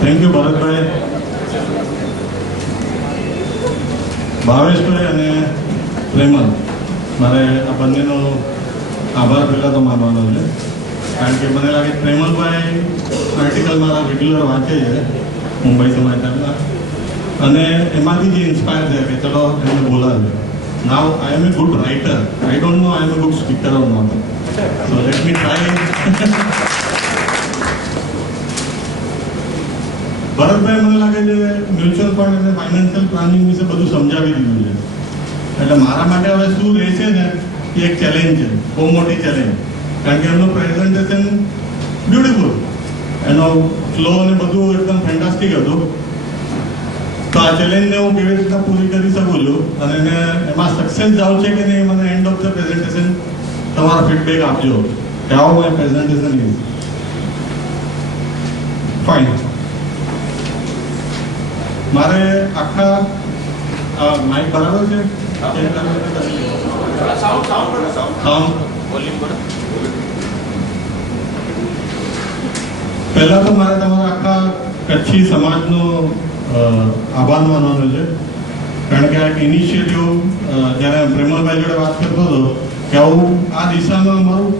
Thank you Bharatbhai, ભાવેશભાઈ અને પ્રેમલ. મારે આ બંનેનો આભાર પહેલાં તો માનવાનો છે, કારણ કે મને લાગે પ્રેમલભાઈ આર્ટિકલ મારા રેગ્યુલર વાંચે છે મુંબઈ સમાચારના, અને એમાંથી જે ઇન્સ્પાયર થયા કે ચલો એમને બોલાવે. Now I am a good writer, I don't know I am a good speaker or not, so let me try. Bharatbhai મને લાગે છે મ્યુચ્યુઅલ ફંડ અને ફાઇનાન્શિયલ પ્લાનિંગ વિશે બધું સમજાવી દીધું છે, એટલે મારા માટે હવે શું રહેશે ને એ એક ચેલેન્જ છે, બહુ મોટી ચેલેન્જ, કારણ કે એમનું પ્રેઝન્ટેશન બ્યુટીફુલ, એનો ફ્લો અને બધું એકદમ ફેન્ટાસ્ટિક હતું. તો આ ચેલેન્જને હું કેવી રીતના પૂરી કરી શકું છું અને એને એમાં સક્સેસ જાવ છે કે નહીં, મને એન્ડ ઓફ ધ પ્રેઝન્ટેશન તમારા ફીડબેક આપજો કે how my presentation is fine. મારે આખા માઇક બરાબર છે? પહેલા તો મારે તમારા આખા કચ્છી સમાજનો આભાર માનવાનો છે, કારણ કે આ ઇનિશિયેટિવ જ્યારે પ્રેમલભાઈ જોડે વાત કરતો હતો કે આવું આ દિશામાં મારું